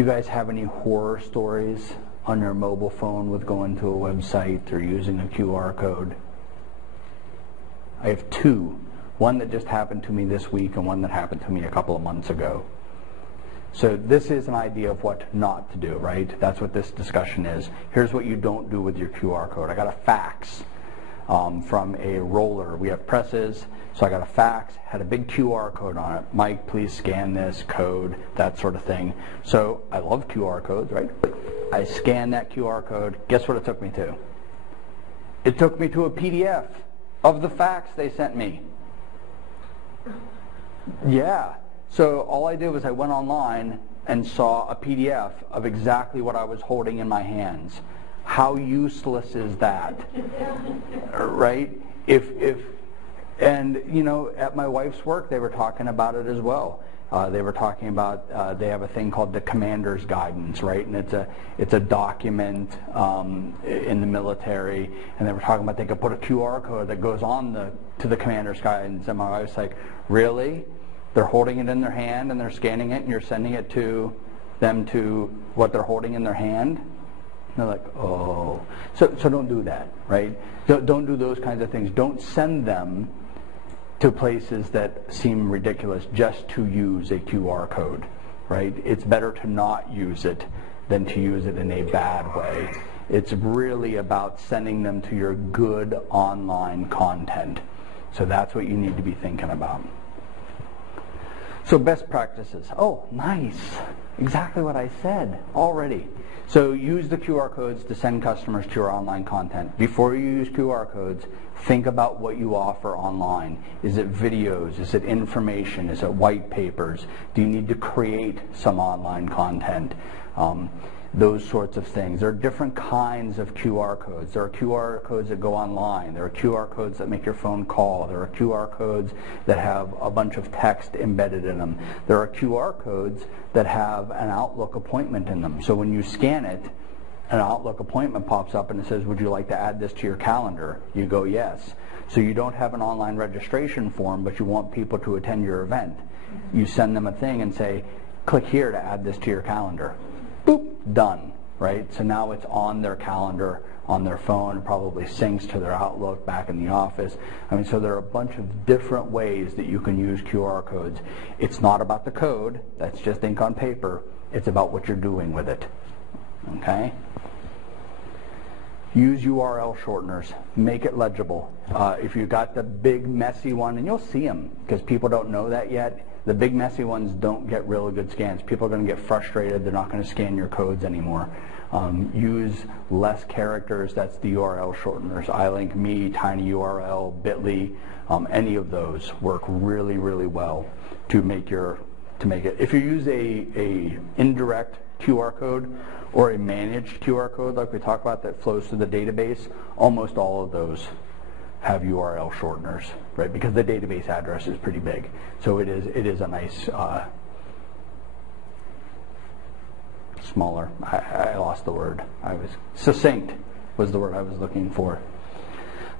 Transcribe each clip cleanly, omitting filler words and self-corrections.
Do you guys have any horror stories on your mobile phone with going to a website or using a QR code? I have two. One that just happened to me this week and one that happened to me a couple of months ago. So this is an idea of what not to do, right? That's what this discussion is. Here's what you don't do with your QR code. I got a fax from a roller. We have presses, so I got a fax, had a big QR code on it. Mike, please scan this code, that sort of thing. So I love QR codes, right? I scanned that QR code. Guess what it took me to? It took me to a PDF of the fax they sent me. Yeah. So all I did was I went online and saw a PDF of exactly what I was holding in my hands. How useless is that? Right? And you know, at my wife's work they were talking about it as well. They were talking about they have a thing called the Commander's Guidance, right? And it's a document in the military, and they were talking about they could put a QR code that goes on to the Commander's Guidance. And my wife's like, really? They're holding it in their hand and they're scanning it and you're sending it to them to what they're holding in their hand? And they're like, oh. So don't do that, right? Don't do those kinds of things. Don't send them to places that seem ridiculous just to use a QR code, right? It's better to not use it than to use it in a bad way. It's really about sending them to your good online content. So that's what you need to be thinking about. So best practices. Oh, nice. Exactly what I said already. So use the QR codes to send customers to your online content. Before you use QR codes, think about what you offer online. Is it videos? Is it information? Is it white papers? Do you need to create some online content? Those sorts of things. There are different kinds of QR codes. There are QR codes that go online. There are QR codes that make your phone call. There are QR codes that have a bunch of text embedded in them. There are QR codes that have an Outlook appointment in them. So when you scan it, an Outlook appointment pops up and it says, would you like to add this to your calendar? You go, yes. So you don't have an online registration form, but you want people to attend your event. You send them a thing and say, click here to add this to your calendar. Boop, done, right? So now it's on their calendar, on their phone, probably syncs to their Outlook back in the office. I mean, so there are a bunch of different ways that you can use QR codes. It's not about the code, that's just ink on paper. It's about what you're doing with it, okay? Use URL shorteners. Make it legible. If you've got the big messy one, and you'll see them because people don't know that yet, the big messy ones don't get really good scans. People are going to get frustrated. They're not going to scan your codes anymore. Use less characters. That's the URL shorteners. iLink Me, TinyURL, Bitly, any of those work really, really well to make it. If you use a indirect QR code or a managed QR code like we talked about that flows through the database, almost all of those have URL shorteners, right? Because the database address is pretty big. So it is a nice smaller. I lost the word. Succinct was the word I was looking for.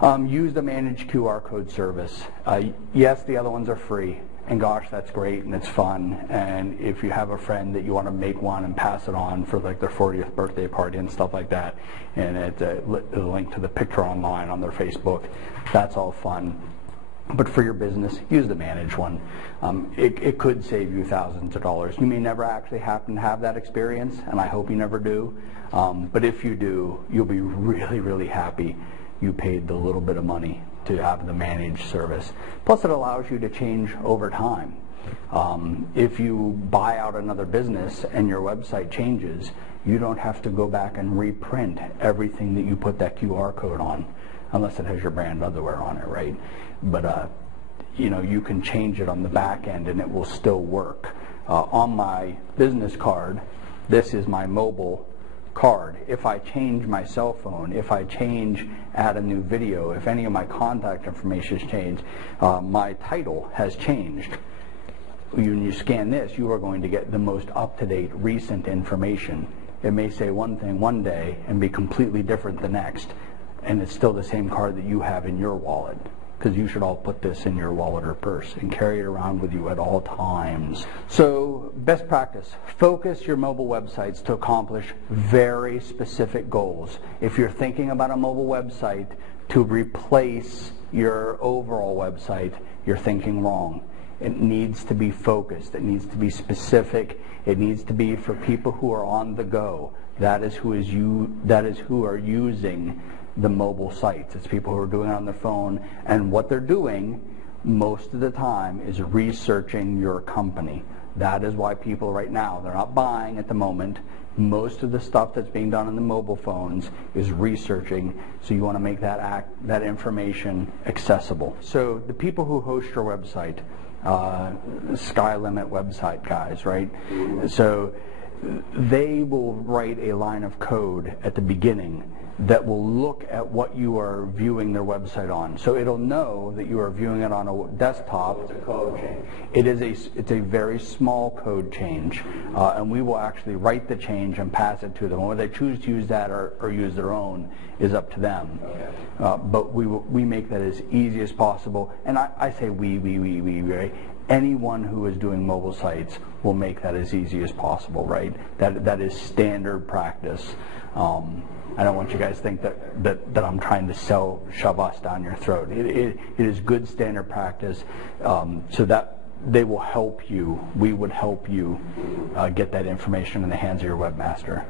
Use the managed QR code service. Yes, the other ones are free. And gosh, that's great and it's fun. And if you have a friend that you want to make one and pass it on for like their 40th birthday party and stuff like that, and it's a link to the picture online on their Facebook, that's all fun. But for your business, use the managed one. It could save you thousands of dollars. You may never actually happen to have that experience, and I hope you never do. But if you do, you'll be really, really happy you paid the little bit of money to have the managed service. Plus it allows you to change over time. If you buy out another business and your website changes, you don't have to go back and reprint everything that you put that QR code on, unless it has your brand underwear on it, right? But you know, you can change it on the back end and it will still work. On my business card, this is my mobile card. If I change my cell phone, if I add a new video, if any of my contact information has changed, my title has changed. When you scan this, you are going to get the most up-to-date recent information. It may say one thing one day and be completely different the next, and it's still the same card that you have in your wallet. because you should all put this in your wallet or purse and carry it around with you at all times. So best practice, focus your mobile websites to accomplish very specific goals. If you're thinking about a mobile website to replace your overall website, you're thinking wrong. It needs to be focused. It needs to be specific. It needs to be for people who are on the go. That is who are using the mobile sites. It's people who are doing it on their phone, and what they're doing most of the time is researching your company. That is why people right now, they're not buying at the moment. Most of the stuff that's being done on the mobile phones is researching, so you want to make that information accessible. So the people who host your website, Sky Limit website guys, right? So they will write a line of code at the beginning that will look at what you are viewing their website on. So it'll know that you are viewing it on a desktop. It's a code change. It's a very small code change, and we will actually write the change and pass it to them. Whether they choose to use that or use their own is up to them. Okay. But we make that as easy as possible. And I say we, right? Anyone who is doing mobile sites will make that as easy as possible, right? That is standard practice. I don't want you guys to think that I'm trying to shove us down your throat. It is good standard practice, so that they will help you. We would help you get that information in the hands of your webmaster.